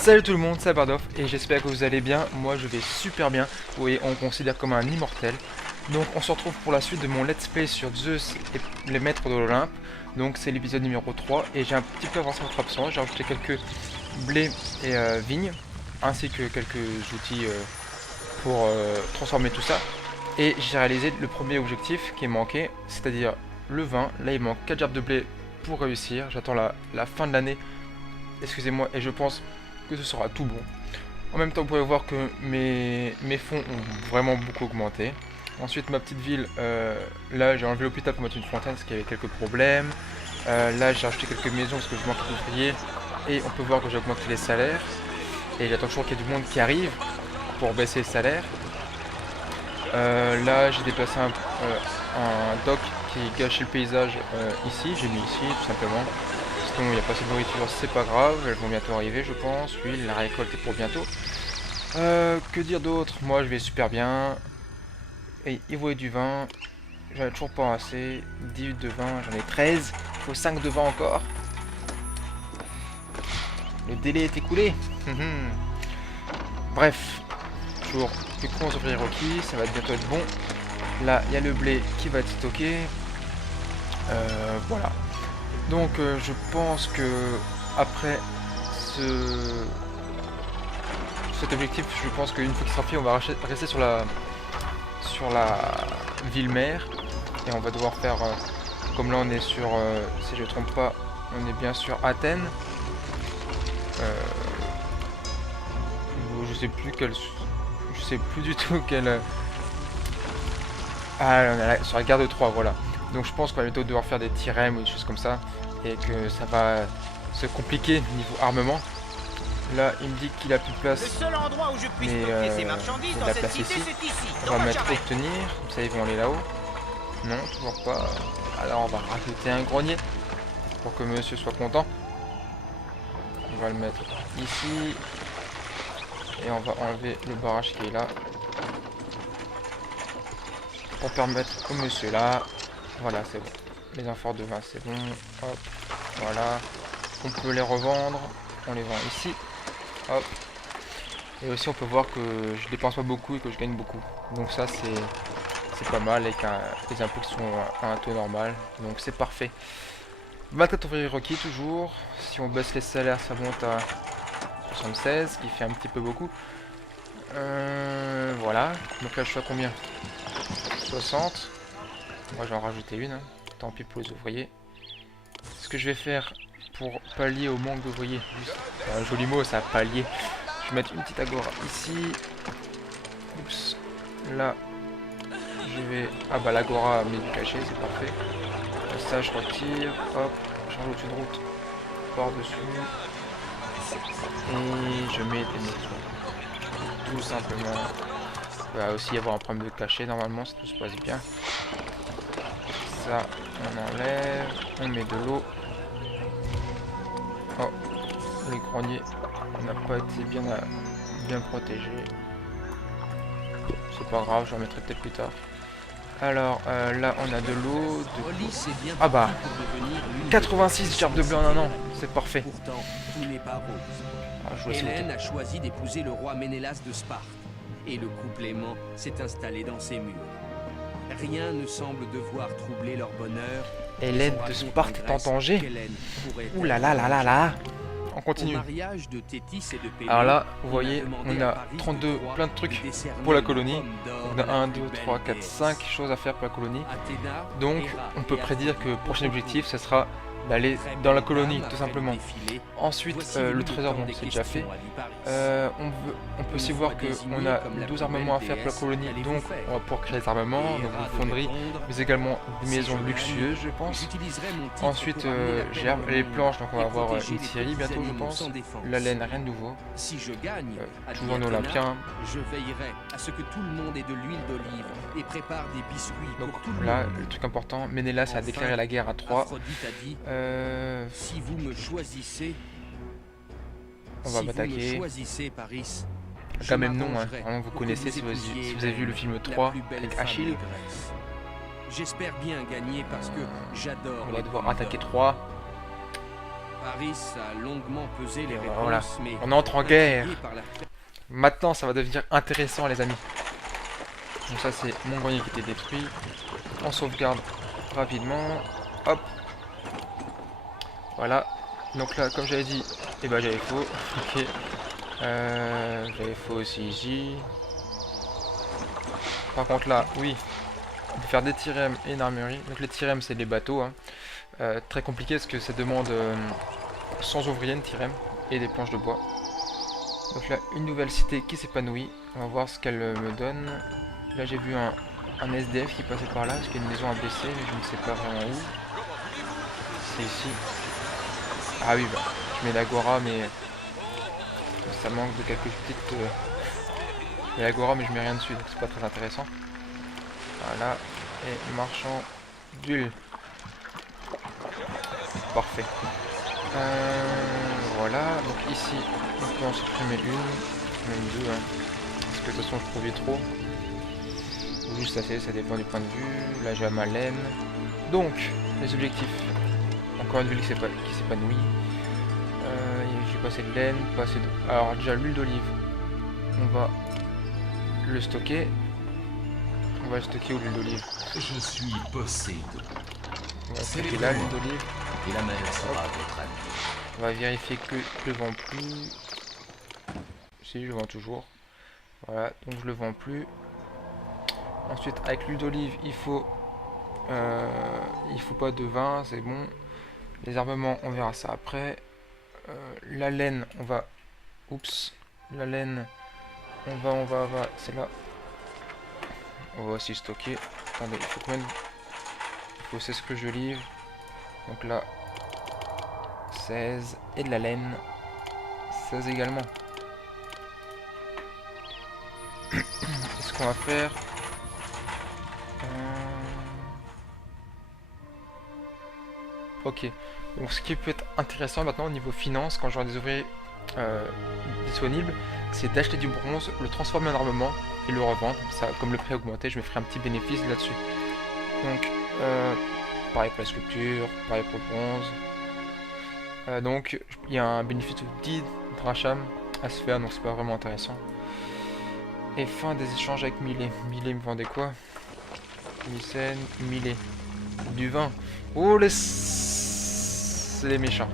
Salut tout le monde, c'est Bardoff et j'espère que vous allez bien. Moi je vais super bien. Vous voyez, on me considère comme un immortel. Donc on se retrouve pour la suite de mon let's play sur Zeus et les maîtres de l'Olympe. Donc c'est l'épisode numéro 3 et j'ai un petit peu avancé votre absence. J'ai rajouté quelques blés et vignes ainsi que quelques outils pour transformer tout ça. Et j'ai réalisé le premier objectif qui est manqué, c'est-à-dire le vin. Là il manque 4 gerbes de blé pour réussir. J'attends la fin de l'année, excusez-moi, et je pense que ce sera tout bon. En même temps, vous pouvez voir que mes fonds ont vraiment beaucoup augmenté. Ensuite, ma petite ville, là j'ai enlevé l'hôpital pour mettre une fontaine parce qu'il y avait quelques problèmes. Là j'ai acheté quelques maisons parce que je manque d'ouvriers. Et on peut voir que j'ai augmenté les salaires. Et j'attends toujours qu'il y ait du monde qui arrive pour baisser les salaires. Là j'ai déplacé un dock qui gâchait le paysage ici. J'ai mis ici tout simplement. Sinon il n'y a pas assez de nourriture, c'est pas grave, elles vont bientôt arriver je pense. Oui, la récolte est pour bientôt. Que dire d'autre? Moi je vais super bien. Et il faut du vin. J'en ai toujours pas assez. 18 de vin, j'en ai 13. Il faut 5 de vin encore. Le délai est écoulé. Bref. Toujours plus 11 ouvriers requis, ça va bientôt être bon. Là il y a le blé qui va être stocké. Voilà. Donc je pense que après cet objectif, je pense qu'une fois qu'il sera fait, on va rester sur la ville mère et on va devoir faire comme là on est sur si je ne me trompe pas, on est bien sur Athènes. Je sais plus du tout quelle. Ah, on est sur la gare de Troie, voilà. Donc je pense qu'on va bientôt devoir faire des trirèmes ou des choses comme ça. Et que ça va se compliquer niveau armement. Là il me dit qu'il a plus de place. Mais il a la place ici. On va mettre obtenir. Comme ça ils vont aller là-haut. Non, toujours pas. Alors on va rajouter un grenier. Pour que monsieur soit content. On va le mettre ici. Et on va enlever le barrage qui est là. Pour permettre au monsieur là. Voilà, c'est bon. Les amphores de vin, c'est bon. Hop, voilà. On peut les revendre. On les vend ici. Hop. Et aussi, on peut voir que je dépense pas beaucoup et que je gagne beaucoup. Donc ça, c'est pas mal avec les impôts qui sont à un taux normal. Donc c'est parfait. 24 ouvriers requis toujours. Si on baisse les salaires, ça monte à 76, qui fait un petit peu beaucoup. Voilà. Donc là, je suis à combien? 60. Moi, je vais en rajouter une. Hein. Tant pis pour les ouvriers. Ce que je vais faire pour pallier au manque d'ouvriers, un joli mot ça, pallier. Je vais mettre une petite agora ici. Oups. Là, je vais. Ah bah l'agora met du cachet, c'est parfait. Ça, je retire. Hop, je rajoute une route par-dessus. Et je mets des maisons. Tout simplement. Il va aussi y avoir un problème de cachet normalement si tout se passe bien. Ça, on enlève, on met de l'eau. Oh, les greniers n'a pas été bien protégé. C'est pas grave, j'en mettrai peut-être plus tard. Alors, là, on a de l'eau. Ah bah, 86 gerbes de blé en un an, c'est parfait. Pourtant, tout n'est pas rose. Ah, Hélène a choisi d'épouser le roi Ménélas de Sparte, et le couple aimant s'est installé dans ses murs. Rien ne semble devoir troubler leur bonheur. Hélène de Sparte est en danger. Ouh là là là là là. On continue. Alors là, vous voyez, on a 32, plein de trucs pour la colonie. On a 1, 2, 3, 4, 5 choses à faire pour la colonie. Donc, on peut prédire que le prochain objectif, ce sera d'aller dans la colonie, tout simplement. Ensuite, le trésor, donc c'est déjà fait. On peut aussi voir qu'on a 12 armements à faire pour la colonie, donc on va pouvoir créer des armements, donc une fonderie, mais également des maisons luxueuses, je pense. Ensuite, j'ai les planches, donc on va avoir une scierie bientôt, je pense. La laine, rien de nouveau. Si je gagne, toujours en olympien. Je veillerai à ce que tout le monde ait de l'huile d'olive et prépare des biscuits donc, pour tout le là, monde. le truc important, Ménélas a déclaré la guerre à 3. Si vous me choisissez, on va m'attaquer. Quand même non, hein. Vraiment, vous connaissez si vous avez vu le film 3 avec Achille. J'espère bien gagner parce que j'adore. On va devoir attaquer 3. Paris a longuement pesé les réponses, Voilà. mais On entre en guerre. intrigué par la Maintenant, ça va devenir intéressant, les amis. Donc ça, c'est mon grenier qui était détruit. On sauvegarde rapidement. Hop. Voilà. Donc là, comme j'avais dit, eh ben j'avais faux. Ok. J'avais faux aussi ici. Par contre là, oui, on peut faire des trirèmes et une armurerie. Donc les trirèmes, c'est des bateaux. Hein. Très compliqué parce que ça demande 100 ouvriers une trirème et des planches de bois. Donc là, une nouvelle cité qui s'épanouit. On va voir ce qu'elle me donne. Là, j'ai vu un SDF qui passait par là, parce qu'il y a une maison à baisser, mais je ne sais pas vraiment où. C'est ici. Ah oui, bah, je mets l'agora, mais ça manque de quelques petites... Je mets l'agora, mais je mets rien dessus, donc c'est pas très intéressant. Voilà. Et marchand d'huile. Parfait. Voilà, donc ici, on peut en supprimer une, même deux, hein, parce que de toute façon je produis trop. Ou juste assez, ça dépend du point de vue. Là j'ai ma laine. Donc, les objectifs. Encore une ville qui s'épanouit. J'ai pas assez de laine, pas assez de... Alors déjà l'huile d'olive, on va le stocker. On va le stocker où l'huile d'olive? Je suis possédé. On va stocker là l'huile d'olive. Et la mer sera votre ami. On va vérifier que je le vends plus. Si, je le vends toujours. Voilà, donc je le vends plus. Ensuite, avec l'huile d'olive, il faut pas de vin, c'est bon. Les armements, on verra ça après. La laine, on va... Oups. La laine, on va... C'est là. On va aussi stocker. Attendez, il faut combien de... Il faut 16 que je livre. Donc là... 16. Et de la laine. 16 également. Ce qu'on va faire... Ok, donc ce qui peut être intéressant maintenant au niveau finance, quand j'aurai des ouvriers disponibles, c'est d'acheter du bronze, le transformer en armement et le revendre. Ça, comme le prix a augmenté, je me ferai un petit bénéfice là-dessus. Donc, pareil pour la sculpture, pareil pour le bronze. Donc, il y a un bénéfice de 10 dracham à se faire, donc c'est pas vraiment intéressant. Et fin des échanges avec Millet. Millet me vendait quoi? Mycène, Millet. Du vin. Oh, c'est les méchants.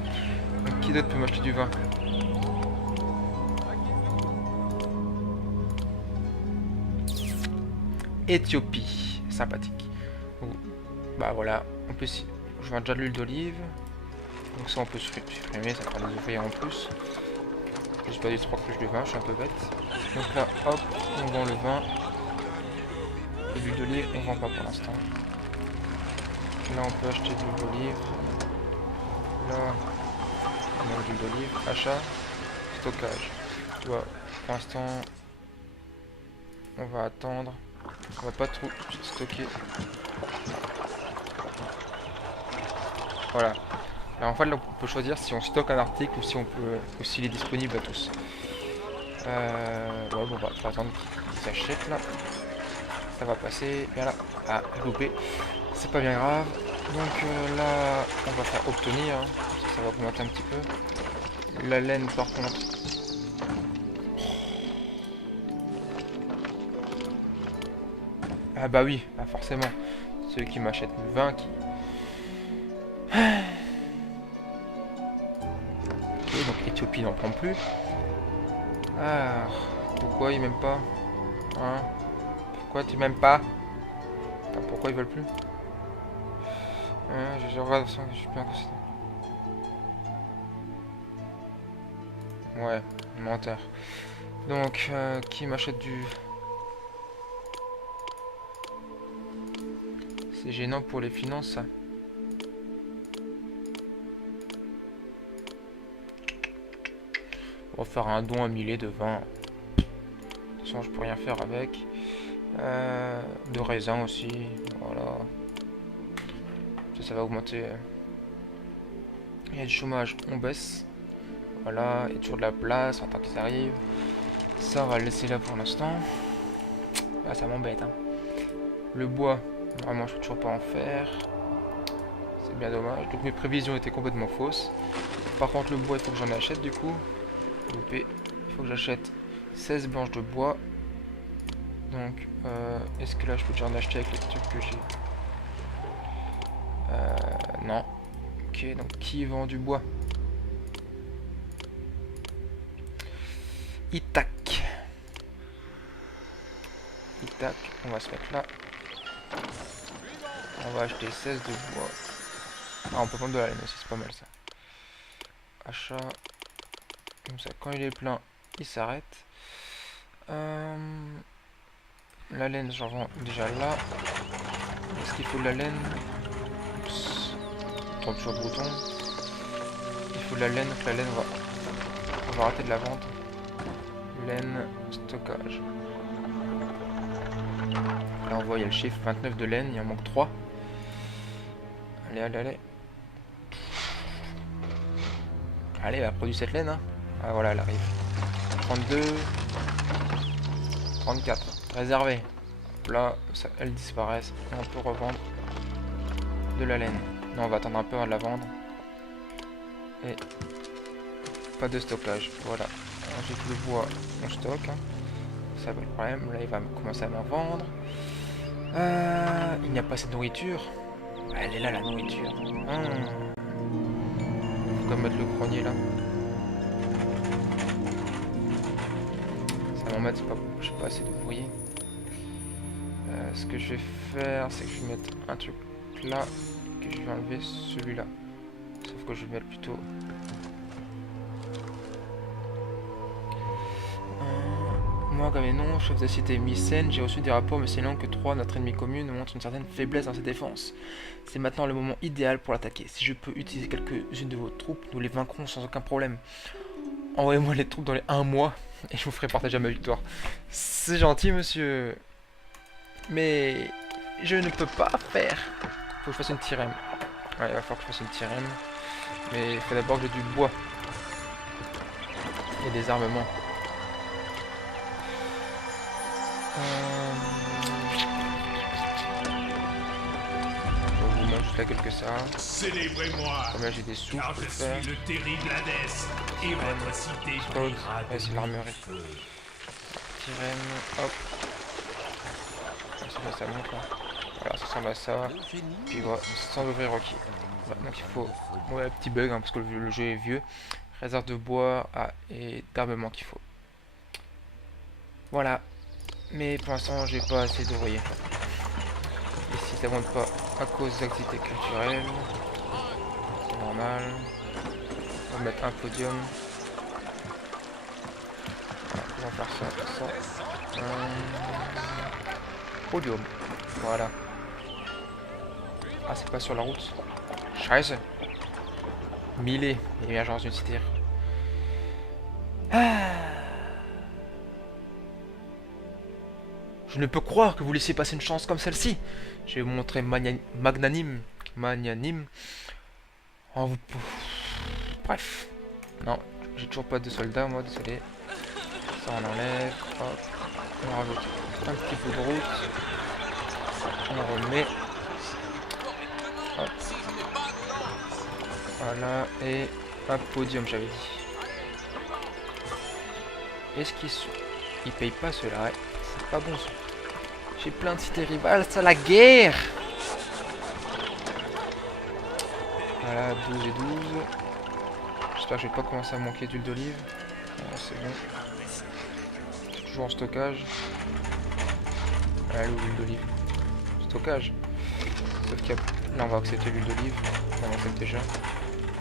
Donc, qui d'autre peut m'acheter du vin? Éthiopie. Sympathique. Oh. Bah voilà. On peut je vends déjà de l'huile d'olive. Donc ça on peut supprimer, ça fera des ouvriers en plus. J'ai pas du 3 cruches de vin, je suis un peu bête. Donc là, hop, on vend le vin. Et l'huile d'olive, on vend pas pour l'instant. Là on peut acheter de l'huile d'olive. Là, on a de l'huile d'olive. Achat, stockage. Tu vois, pour l'instant, on va attendre. On va pas trop stocker. Voilà. Alors en fait, là, on peut choisir si on stocke un article ou si on peut, ou s'il est disponible à tous. Ouais, bon, bah, faut attendre qu'ils achètent là. Ça va passer. Bien là. Ah, loupé. C'est pas bien grave. Donc là, on va faire obtenir. Hein. Ça va augmenter un petit peu. La laine, par contre. Ah bah oui, bah forcément. Ceux qui m'achètent le vin qui... Ok, donc Éthiopie n'en prend plus. Ah, pourquoi ils m'aiment pas? Hein? Pourquoi tu m'aimes pas? Attends, pourquoi ils veulent plus? Je regarde, je suis bien considéré. Ouais, menteur. Donc, qui m'achète du... C'est gênant pour les finances, ça. On va faire un don à Millet de vin. De toute façon, je peux rien faire avec. De raisin aussi. Voilà. Ça va augmenter. Il y a du chômage, on baisse. Voilà. Il y a toujours de la place en tant qu'ils arrivent. Ça, on va le laisser là pour l'instant. Ah, ça m'embête. Hein. Le bois, normalement, je peux toujours pas en faire. C'est bien dommage. Donc mes prévisions étaient complètement fausses. Par contre le bois il faut que j'en achète du coup. Loupé. Il faut que j'achète 16 planches de bois. Donc est-ce que là je peux déjà en acheter avec les trucs que j'ai? Non. Ok, donc qui vend du bois? Itac. Itac, on va se mettre là. On va acheter 16 de bois. Ah, on peut prendre de la laine aussi, c'est pas mal ça. Achat. Comme ça, quand il est plein, il s'arrête. La laine, j'en vends déjà là. Est-ce qu'il faut de la laine? Tombe sur le bouton. Il faut de la laine, donc la laine, on va arrêter de la vendre. Laine, stockage. Là on voit il y a le chiffre 29 de laine, il en manque 3. Allez, allez, allez. Allez, elle produit cette laine. Hein. Ah voilà, elle arrive. 32. 34. Réservé. Hop là, ça, elles disparaissent. Et on peut revendre de la laine. Non, on va attendre un peu avant de la vendre. Et pas de stockage. Voilà. J'ai tout le bois, on stocke. Hein. Ça pas le problème. Là, il va commencer à m'en vendre. Il n'y a pas assez de nourriture. Elle est là la nourriture. Faut quand même mettre le grenier là. Ça m'embête, c'est pas. J'ai pas assez d'ouvriers. Ce que je vais faire, c'est que je vais mettre un truc là. Que je vais enlever celui-là. Sauf que je vais mettre plutôt. Moi, comme non, chef de cité Mycène, j'ai reçu des rapports me signalant que 3, notre ennemi commune, montre une certaine faiblesse dans ses défenses. C'est maintenant le moment idéal pour l'attaquer. Si je peux utiliser quelques-unes de vos troupes, nous les vaincrons sans aucun problème. Envoyez-moi les troupes dans les 1 mois et je vous ferai partager ma victoire. C'est gentil, monsieur. Mais je ne peux pas faire. Faut que je fasse une trirème. Ouais, il va falloir que je fasse une trirème. Mais il faut d'abord que j'ai du bois. Et des armements. Je vous montre juste là quelques ça. Célébrez-moi, Comme là j'ai des sous car pour je faire. suis le terrible Hadès, et votre cité Code. brillera Ouais, c'est de l'armurerie. feu. Tyrène, hop. Ça monte là. Voilà, ça ressemble à ça. Puis voilà, sans ouvrir ok. Voilà, donc il faut. Ouais, petit bug hein, parce que le jeu est vieux. Réserve de bois et d'armement qu'il faut. Voilà. Mais pour l'instant, j'ai pas assez d'ouvriers. Ici, ça monte pas à cause des activités culturelles. C'est normal. On va mettre un podium. Voilà, on va faire ça, ça. Podium. Voilà. Ah, c'est pas sur la route. Scheiße. Millet. Émergence d'une cité. Je ne peux croire que vous laissiez passer une chance comme celle-ci. Je vais vous montrer magnanime. Oh, bref. Non, j'ai toujours pas de soldats, moi, désolé. Ça, on enlève. Hop. On rajoute un petit peu de route. On remet. Hop. Voilà. Et un podium, j'avais dit. Est-ce qu'ils payent pas cela? Ouais. C'est pas bon ça. J'ai plein de cités rivales, c'est la guerre. Voilà, 12 et 12. J'espère que je vais pas commencer à manquer d'huile d'olive. C'est bon. C'est toujours en stockage. Allez, l'huile d'olive. Stockage. Sauf qu'il y a... Là, on va accepter l'huile d'olive. On accepte déjà.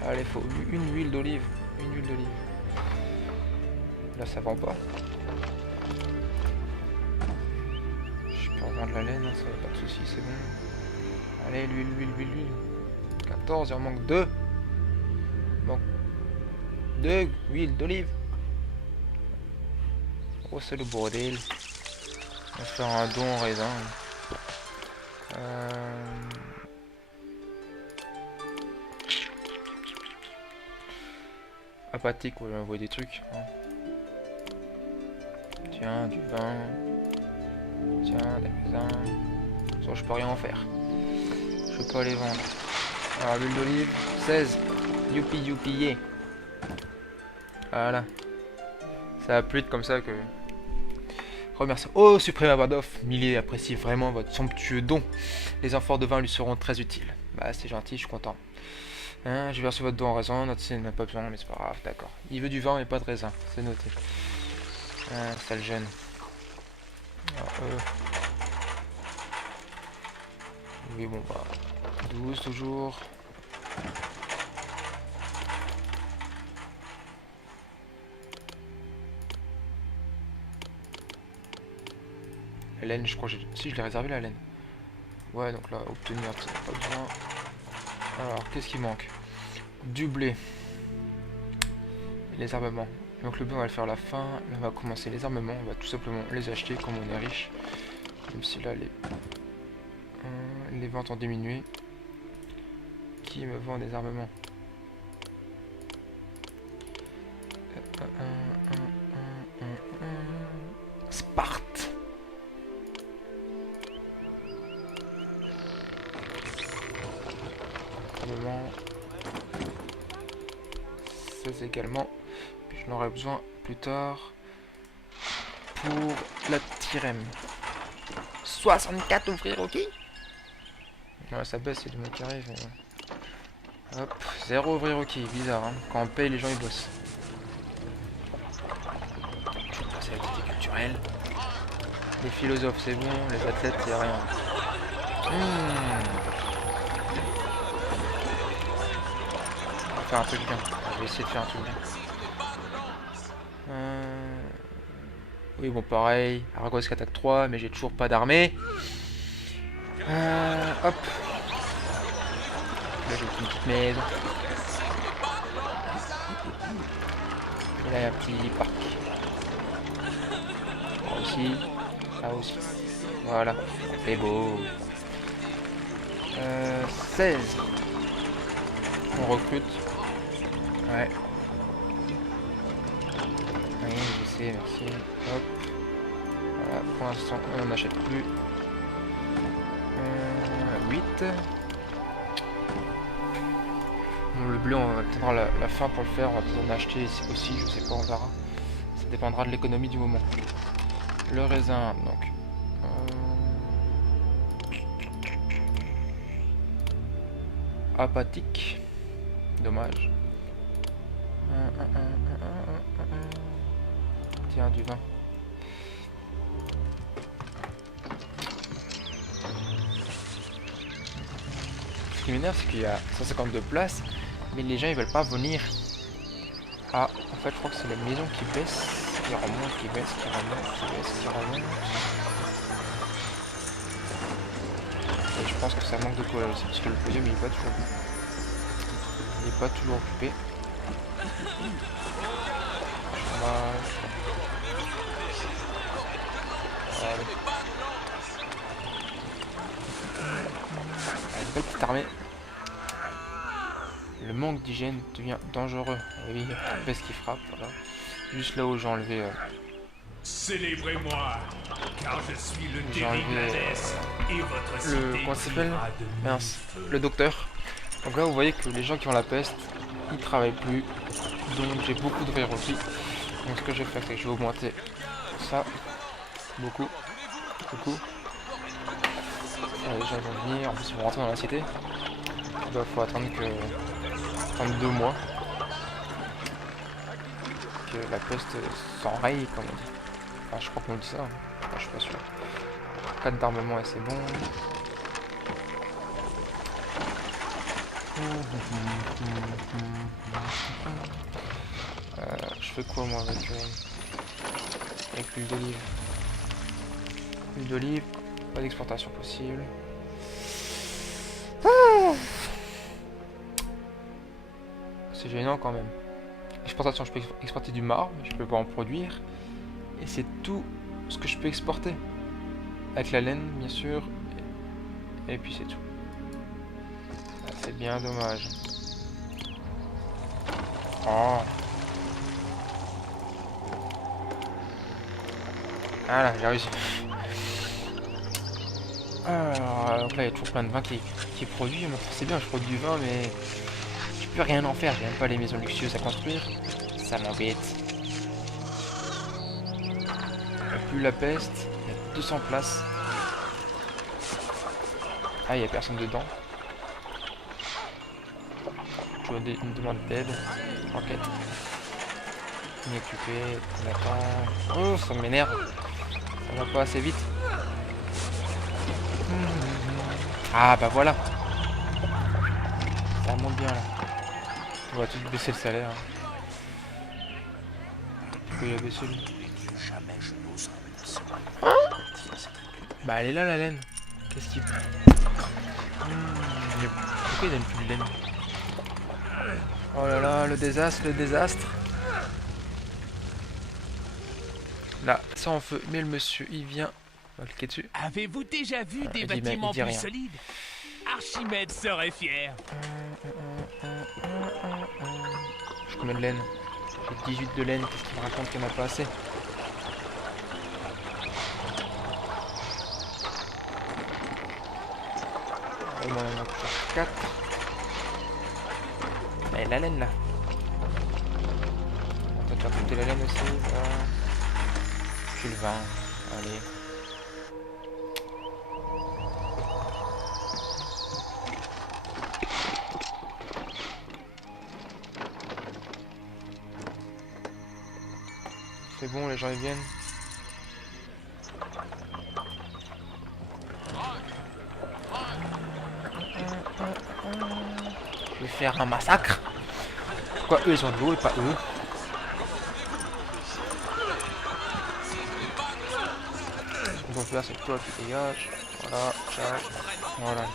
Allez, il faut une huile d'olive. Une huile d'olive. Là, ça vend pas. De la laine, ça va pas de soucis, c'est bon. Allez, l'huile. 14, il en manque 2. Il manque 2 huiles d'olive. Oh, c'est le bordel. On va faire un don en raisin. Apathique, on va envoyer des trucs. Hein. Tiens, du vin. Tiens, des raisins. Ça, je peux rien en faire. Je peux pas les vendre. Alors, l'huile d'olive, 16. Youpi, yeah. Voilà. Ça va plus vite comme ça que... Remercie. Oh, Suprême Abadov, Millie apprécie vraiment votre somptueux don. Les amphores de vin lui seront très utiles. Bah, c'est gentil, je suis content. Hein, j'ai versé votre don en raisin, notre scène n'a pas besoin, mais c'est pas grave, d'accord. Il veut du vin mais pas de raisin, c'est noté. Ça le gêne. Alors, oui, bon, bah, 12 toujours. La laine, je crois que si je l'ai réservé la laine. Ouais, donc là, obtenir, pas besoin. Alors, qu'est-ce qui manque? Du blé. Et les armements. Donc le blé, on va le faire à la fin. Là, on va commencer les armements. On va tout simplement les acheter comme on est riche. Même si là, les ventes ont diminué. Qui me vend des armements? Sparte. Armement. 16 également. Puis j'en aurai besoin plus tard pour la Tyrem. 64 ouvriers requis. Ouais, ça baisse, il y a du monde qui arrive. Hop, 0 ouvriers requis, bizarre hein. Quand on paye, les gens ils bossent. C'est l'activité culturelle. Les philosophes c'est bon, les athlètes il n'y a rien. On va faire un truc bien. Je vais essayer de faire un truc bien. Oui bon pareil, Argos qui attaque 3, mais j'ai toujours pas d'armée. Hop. Là j'ai une petite maison. Et là il y a un petit parc. Là aussi. Là aussi. Voilà. C'est beau. 16. On recrute. Ouais. Oui, je sais, merci. Hop. Voilà, pour l'instant, on n'achète plus. 8. Bon, le bleu, on attendra la fin pour le faire. On va peut-être en acheter aussi, je sais pas, on verra. Ça dépendra de l'économie du moment. Le raisin, donc. Apathique. Dommage. Tiens, du vin. Ce qui m'énerve, c'est qu'il y a 152 places, mais les gens ils veulent pas venir. Ah, en fait, je crois que c'est la maison qui baisse, qui remonte, qui baisse, qui remonte, qui baisse, qui remonte. Et je pense que ça manque de quoi là aussi, parce que le podium il est pas toujours. Il est pas toujours occupé. Chômage. Allez. Une belle petite armée. Le manque d'hygiène devient dangereux. Oui, la peste qui frappe. Voilà. Juste là où j'ai enlevé. Célébrez-moi, car je suis le terrible Hadès, et votre cité comment ça s'appelle? brillera de mille Mince. feux. Le docteur. Donc là, vous voyez que les gens qui ont la peste, ils travaillent plus. Donc j'ai beaucoup de requis. Donc ce que je vais faire, c'est que je vais augmenter ça. Beaucoup. Beaucoup. Les gens vont venir. En plus, ils vont rentrer dans la cité. Il faut attendre 2 mois. Que la peste s'enraye, comme on dit. Enfin, je crois qu'on dit ça. Hein. Enfin, je suis pas sûr. 4 d'armement et c'est bon. Je fais quoi moi avec l'huile d'olive? L'huile d'olive, pas d'exportation possible. C'est gênant quand même. Exportation, je peux exporter du marbre, mais je peux pas en produire. Et c'est tout ce que je peux exporter. Avec la laine, bien sûr. Et puis c'est tout. C'est bien dommage. Oh. Voilà, j'ai réussi. Alors, donc là, il y a toujours plein de vin qui est produit. C'est bien, je produis du vin, mais je peux rien en faire. J'ai même pas les maisons luxueuses à construire. Ça m'embête. Plus la peste, il y a 200 places. Ah, il n'y a personne dedans. Je vois une demande d'aide. Enquête. Inoccupé. On attend. Oh, ça m'énerve. Ça va pas assez vite. Ah, bah voilà. Ça monte bien là. On va tout baisser le salaire. Tu peux y abaisser lui. Bah elle est là la laine. Qu'est-ce qu'il... Mais pourquoi il donne plus de laine? Oh là là, le désastre, le désastre. Là, ça en feu. Mais le monsieur, il vient. On va cliquer dessus. Avez-vous déjà vu des il dit bâtiments plus rien. solides? Archimède serait fier. J'ai combien de laine? J'ai 18 de laine. Qu'est-ce qu'il me raconte qu'il n'y en a pas assez? Il m'en a 4. Et la laine là. On va faire couper la laine aussi. Voilà. Puis le vin. Allez. C'est bon, les gens ils viennent. Je vais faire un massacre. Pourquoi eux ils ont de l'eau et pas eux? Ce qu'on doit faire c'est toi qui dégage. Voilà, ciao. Voilà.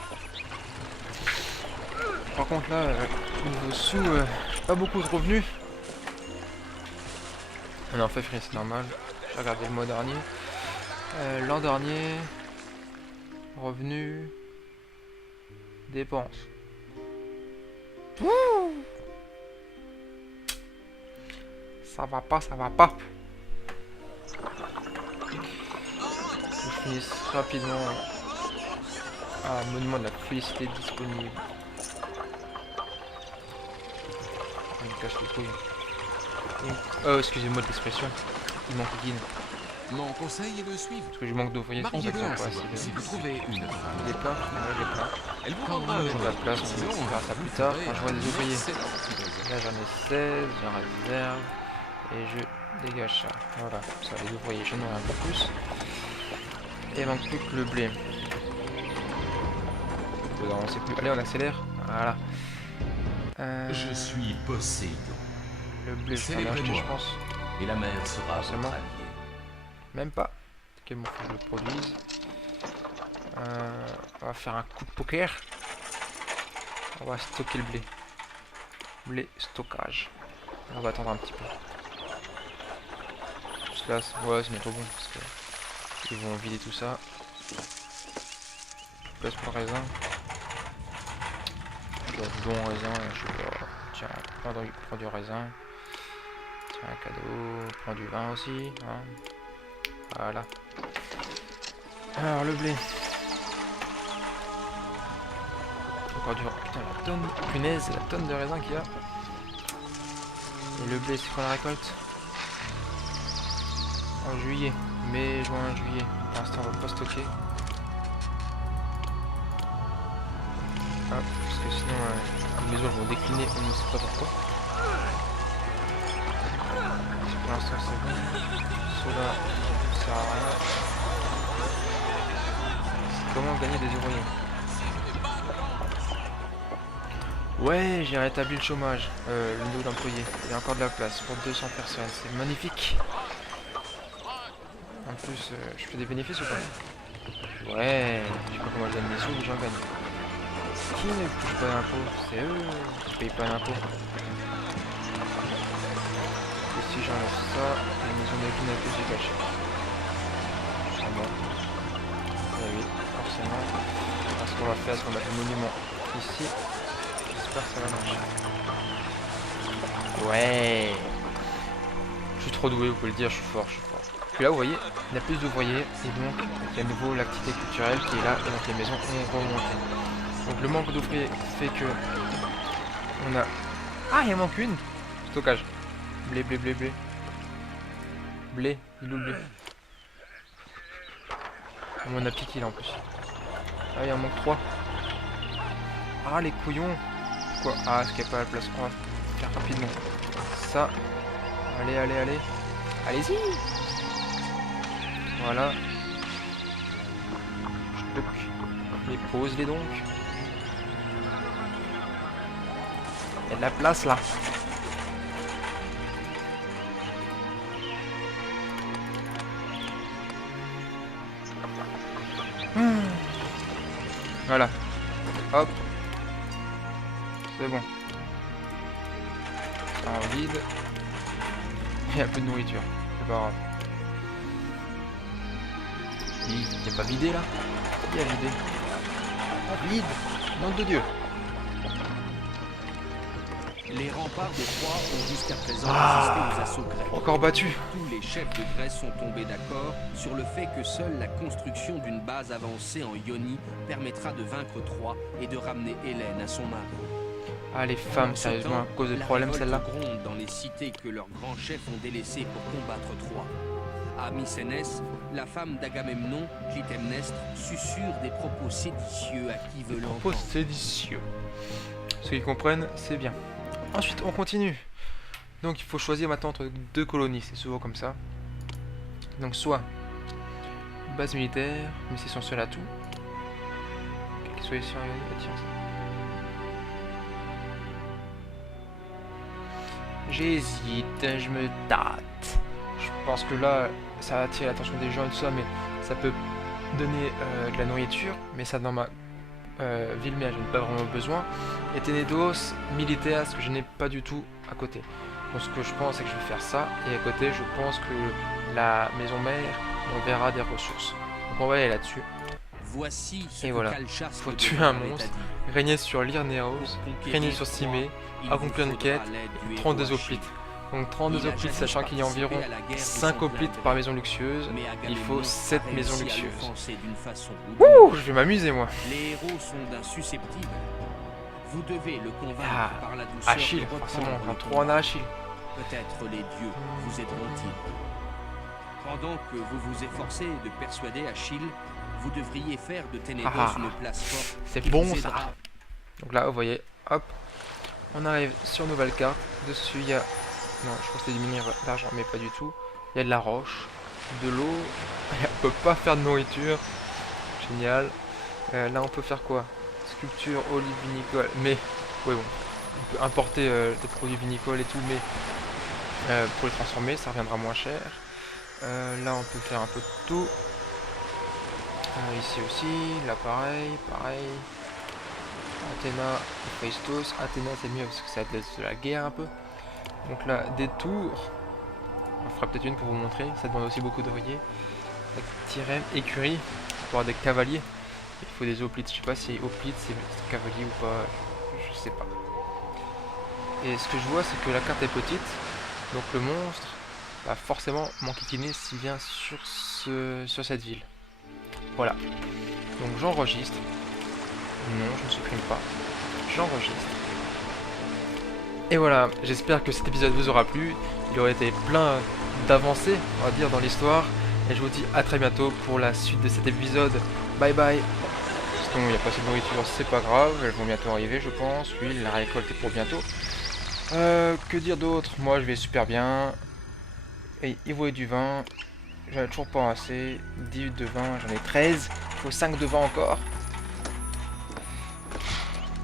Par contre là, niveau sous, j'ai pas beaucoup de revenus. On est en février, c'est normal. J'ai regardé le mois dernier. L'an dernier, revenus, dépenses. Ouh, ça va pas, ça va pas. Je finisse rapidement. Ah, monument de la félicité disponible. Il me cache les couilles. Oh, excusez-moi de l'expression. Il manque de guine. Mon conseil est le suivant. Parce que je manque d'ouvriers. Mariez-le Pas ensemble. assez Si de... vous trouvez une femme, Il est plein. Ouais, il est plein. elle vous Quand rendra on heureux. a de la place, on Sinon, verra ça plus tard quand je vois des ouvriers. Là j'en ai 16, j'en réserve. Et je dégage ça. Voilà, ça les ouvriers, j'en aurai un peu plus. Et il manque plus que le blé. On sait plus. Allez, on accélère. Voilà. Je suis Poséidon, Le blé, je vais en acheter, je pense. et la mer sera votre Forcément. allié. Même pas. Ok, bon, faut que je le produise. On va faire un coup de poker. On va stocker le blé. Blé stockage. On va attendre un petit peu. Juste là, ouais, c'est bientôt bon parce que ils vont vider tout ça. Place pour le raisin. Bon raisin, je sais pas. Tiens, prends du raisin. Tiens, un cadeau. Prends du vin aussi. Hein. Voilà. Alors le blé. Encore du... Putain la tonne. Punaise, la tonne de raisin qu'il y a. Et le blé c'est quand la récolte? En juillet. Mai, juin, juillet. Pour l'instant on va pas stocker. Ah, parce que sinon les maisons vont décliner, on ne sait pas pourquoi. Pour l'instant c'est bon. Cela ne sert à rien. Comment gagner des ouvriers? Ouais, j'ai rétabli le chômage, le niveau d'employé. Il y a encore de la place pour 200 personnes, c'est magnifique. En plus, je fais des bénéfices ou pas? Ouais, je sais pas comment je gagne des sous, mais j'en gagne. Qui ne touche pas d'impôts? C'est eux qui payent pas d'impôts. Et si j'enlève ça, la maison de vie n'a plus de gâché. Ah bon. Eh oui, forcément. Parce qu'on va faire, ce qu'on a fait le monument ici. J'espère que ça va marcher. Ouais. Je suis trop doué, vous pouvez le dire, je suis fort, je suis fort. Puis là, vous voyez, il y a plus d'ouvriers, et donc il y a à nouveau l'activité culturelle qui est là, et donc les maisons ont remonté. Donc le manque d'ouvriers fait que on a... Ah, il en manque une. Stockage. Blé, blé, blé, blé. Blé, il est où le blé? On m'en a piqué là en plus. Ah, il en manque 3. Ah, les couillons. Quoi? Ah, est-ce qu'il n'y a pas la place? On va faire rapidement. Ça. Allez, allez, allez. Allez-y. Voilà. Mais pose-les donc. Il y a de la place là. Voilà. Hop. C'est bon. Ça en vide. Il y a un peu de nourriture. C'est pas grave. Il n'y a pas vidé là? Il y a vidé. Ah, vide. Nom de Dieu. Les remparts de Troie ont jusqu'à présent résisté aux assauts grecs. Encore battu. Tous les chefs de Grèce sont tombés d'accord sur le fait que seule la construction d'une base avancée en Ionie permettra de vaincre Troie et de ramener Hélène à son mari. Ah, les femmes, sérieusement, à cause des problèmes celle-là. La révolte gronde dans les cités que leurs grands chefs ont délaissées pour combattre Troie. À Mycénès, la femme d'Agamemnon, Clytemnestre, susurre des propos séditieux à qui veut l'entendre. Propos séditieux. Ceux qui comprennent, c'est bien. Ensuite, on continue. Donc, il faut choisir maintenant entre 2 colonies. C'est souvent comme ça. Donc, soit base militaire, mais c'est son seul atout. Qu'il soit sur J'hésite, je me tâte. Je pense que là, ça va attirer l'attention des gens et tout ça, mais ça peut donner de la nourriture. Mais ça, dans ma ville mère, je n'ai pas vraiment besoin. Et Ténédos, militaire, ce que je n'ai pas du tout à côté. Donc ce que je pense, c'est que je vais faire ça. Et à côté, je pense que la maison mère, on verra des ressources. Donc on va aller là-dessus. Voici ce et que voilà, Calchas faut le tuer Dévoreur un avait monstre, dit. régner sur l'Irnéos, régner sur Cimée, accomplir une quête, 32 hoplites. Donc 32 hoplites, sachant qu'il y a environ 5 hoplites par maison luxueuse, il faut 7 maisons luxueuses. Wouh, je vais m'amuser moi. Les héros sont d'insusceptibles. Vous devez le convaincre Ah, par la douceur Achille, de reprendre forcément, on le prend 3 en combat. Achille. Peut-être les dieux vous aideront-ils. Pendant que vous vous efforcez de persuader Achille, vous devriez faire de Ténédos Ah, une place forte. c'est qui bon vous ça. aidera. Donc là, vous voyez, hop, on arrive sur une nouvelle carte. Dessus, il y a... Non, je pense que c'est du mini d'argent, mais pas du tout. Il y a de la roche, de l'eau. On peut pas faire de nourriture. Génial. Là, on peut faire quoi? Sculpture, olive vinicole. Mais, ouais, bon. On peut importer des produits vinicoles et tout, mais pour les transformer, ça reviendra moins cher. Là, on peut faire un peu de tout. Ici aussi, là pareil, pareil. Athéna, Héphaïstos. Athéna, c'est mieux parce que ça laisse de la guerre un peu. Donc là, des tours. On fera peut-être une pour vous montrer. Ça demande aussi beaucoup d'oreillers. Tyrène, écurie, pour avoir des cavaliers. Il faut des hoplites. Je sais pas si hoplites c'est cavalier ou pas. Je sais pas. Et ce que je vois, c'est que la carte est petite. Donc le monstre va forcément m'enquiquiner s'il vient sur cette ville. Voilà. Donc j'enregistre. Non, je ne supprime pas. J'enregistre. Et voilà, j'espère que cet épisode vous aura plu. Il aurait été plein d'avancées, on va dire, dans l'histoire. Et je vous dis à très bientôt pour la suite de cet épisode. Bye bye. Sinon, il n'y a pas assez de nourriture, c'est pas grave. Elles vont bientôt arriver, je pense. Oui, la récolte est pour bientôt. Que dire d'autre? Moi, je vais super bien. Et il faut du vin. J'en ai toujours pas assez. 10 de vin, j'en ai 13. Il faut 5 de vin encore.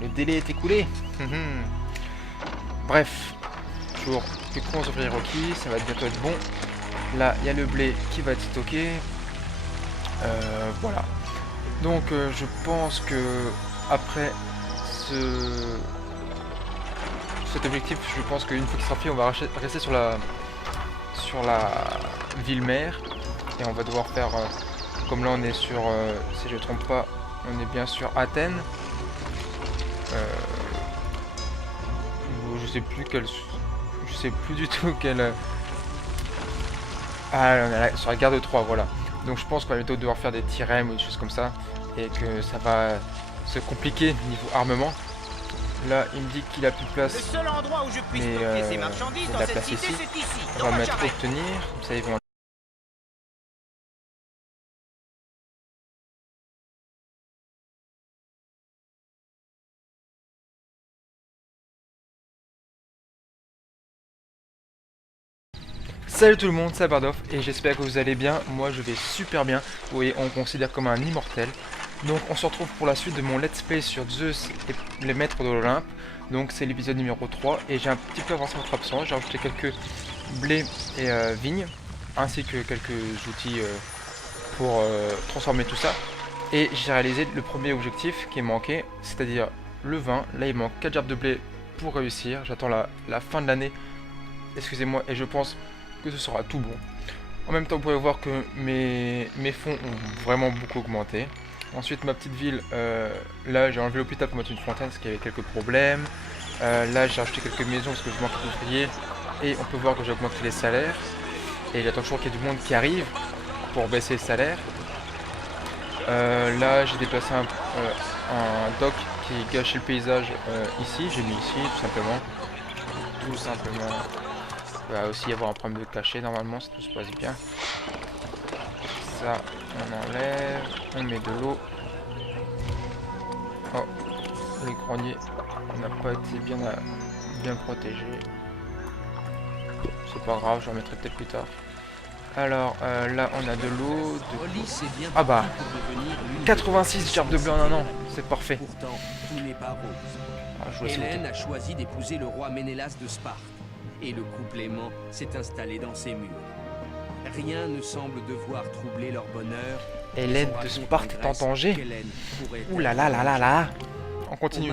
Le délai est écoulé. Bref, toujours plus con ouvriers requis, ça va bientôt être bon. Là, il y a le blé qui va être stocké. Voilà. Donc, je pense que après cet objectif, je pense qu'une fois qu'il sera fait, on va rester sur la ville mère. Et on va devoir faire, comme là on est sur, si je ne me trompe pas, on est bien sur Athènes. Je sais plus quelle... Je sais plus du tout quelle... Ah, on est là, sur la gare de Troie, voilà. Donc je pense qu'on va bientôt devoir faire des trirèmes ou des choses comme ça. Et que ça va se compliquer niveau armement. Là, il me dit qu'il a plus de Le place. seul endroit où je puisse Mais stocker ces il y marchandises a de dans la cette place cité, ici. c'est ici, On dans va ma mettre charrette. obtenir. Comme ça, ils vont... Salut tout le monde, c'est Bardoff et j'espère que vous allez bien. Moi je vais super bien. Vous voyez, on me considère comme un immortel. Donc on se retrouve pour la suite de mon let's play sur Zeus et les maîtres de l'Olympe. Donc c'est l'épisode numéro 3 et j'ai un petit peu avancé votre absence. J'ai rajouté quelques blés et vignes ainsi que quelques outils pour transformer tout ça. Et j'ai réalisé le premier objectif qui est manqué, c'est-à-dire le vin. Là il manque 4 gerbes de blé pour réussir. J'attends la fin de l'année, excusez-moi, et je pense que ce sera tout bon. En même temps, vous pouvez voir que mes fonds ont vraiment beaucoup augmenté. Ensuite, ma petite ville, là j'ai enlevé l'hôpital pour mettre une fontaine parce qu'il y avait quelques problèmes. Là j'ai acheté quelques maisons parce que je manque d'ouvriers. Et on peut voir que j'ai augmenté les salaires. Et j'attends toujours qu'il y ait du monde qui arrive pour baisser les salaires. Là j'ai déplacé un dock qui gâchait le paysage ici. J'ai mis ici tout simplement. Tout simplement. Il va aussi y avoir un problème de cachet normalement si tout se passe bien. Ça on enlève, on met de l'eau. Oh, le grenier n'a pas été bien protégé. C'est pas grave, je remettrai peut-être plus tard. Alors là on a de l'eau. Ah bah 86 gerbes de blé en un an, c'est parfait. Pourtant, tout n'est pas rose. Ah, je vois ça. Hélène a choisi d'épouser le roi Ménélas de Sparte. Et le couple aimant s'est installé dans ses murs. Rien ne semble devoir troubler leur bonheur. Hélène de Sparte est en danger. Ouh là là là là là. On continue.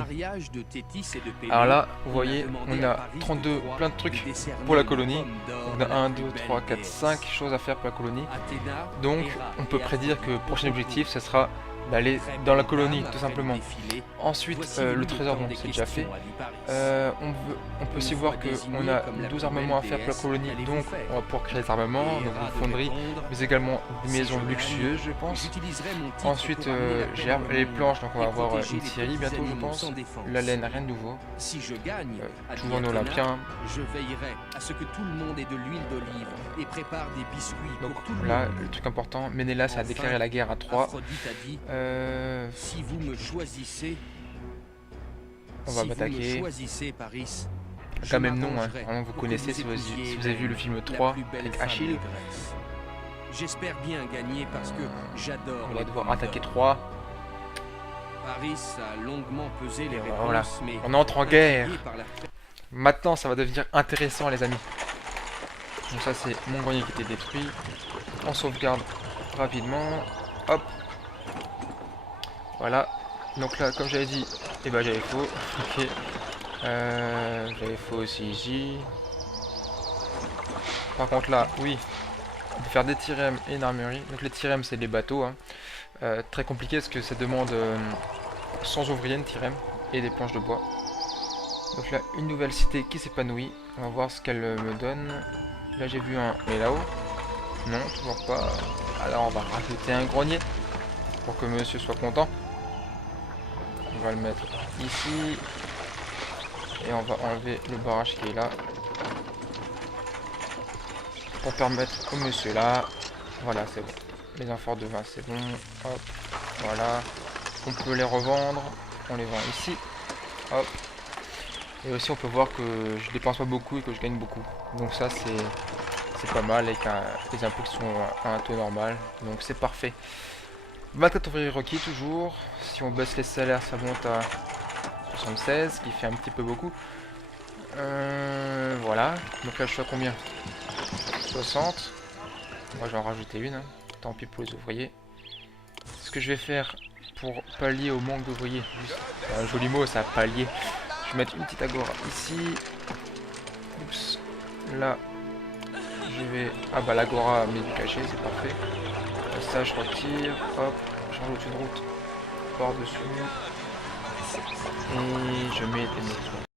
Alors là, vous voyez, on a 32, plein de trucs pour la colonie. On a 1, 2, 3, 4, 5 choses à faire pour la colonie. Donc, on peut prédire que le prochain objectif, ce sera d'aller dans la colonie, tout simplement. Ensuite, le trésor, bon, c'est déjà fait. On peut aussi voir qu'on a 12 armements à faire pour la colonie, donc on va pouvoir créer des armements, donc une fonderie, mais également des maisons luxueuses, je pense. Ensuite, j'ai les planches, donc on va avoir une scierie bientôt, je pense. La laine, rien de nouveau. Si je gagne, toujours en olympien. Je veillerai à ce que tout le monde ait de l'huile d'olive et prépare des biscuits donc, pour tout le là, monde. le truc important, Ménélas a déclaré la guerre à 3. Aphrodite a dit, si vous me choisissez, on va m'attaquer. Quand même non, hein. Vraiment, vous connaissez si vous avez vu le film 3 avec Achille. J'espère bien gagner parce que j'adore. On va devoir attaquer 3. Paris a longuement pesé les réponses, voilà, mais on entre en guerre. Maintenant, ça va devenir intéressant, les amis. Donc ça, c'est mon grenier qui était détruit. On sauvegarde rapidement. Hop. Voilà. Donc là, comme j'avais dit, eh ben j'avais faux. Ok. J'avais faux aussi ici. Par contre là, oui. On peut faire des trirèmes et une armurerie. Donc les trirèmes, c'est des bateaux. Hein. Très compliqué parce que ça demande 100 ouvriers de trirèmes et des planches de bois. Donc là, une nouvelle cité qui s'épanouit. On va voir ce qu'elle me donne. Là, j'ai vu un... Mais là-haut? Non, toujours pas. Alors, on va rajouter un grenier pour que monsieur soit content. On va le mettre ici. Et on va enlever le barrage qui est là. Pour permettre au monsieur là. Voilà, c'est bon. Les amphores de vin, c'est bon. Hop. Voilà. On peut les revendre. On les vend ici. Hop. Et aussi on peut voir que je dépense pas beaucoup et que je gagne beaucoup. Donc ça c'est pas mal avec les impôts qui sont à un taux normal. Donc c'est parfait. 24 ouvriers requis toujours. Si on baisse les salaires ça monte à 76, qui fait un petit peu beaucoup. Voilà. Donc là je suis à combien? 60. Moi je vais en rajouter une. Hein. Tant pis pour les ouvriers. Ce que je vais faire pour pallier au manque d'ouvriers. Un joli mot ça, pallier. Je vais mettre une petite agora ici. Oups. Là, je vais... Ah bah l'agora met du cachet, c'est parfait. Ça, je retire. Hop, je rajoute une route par-dessus. Et je mets des maisons.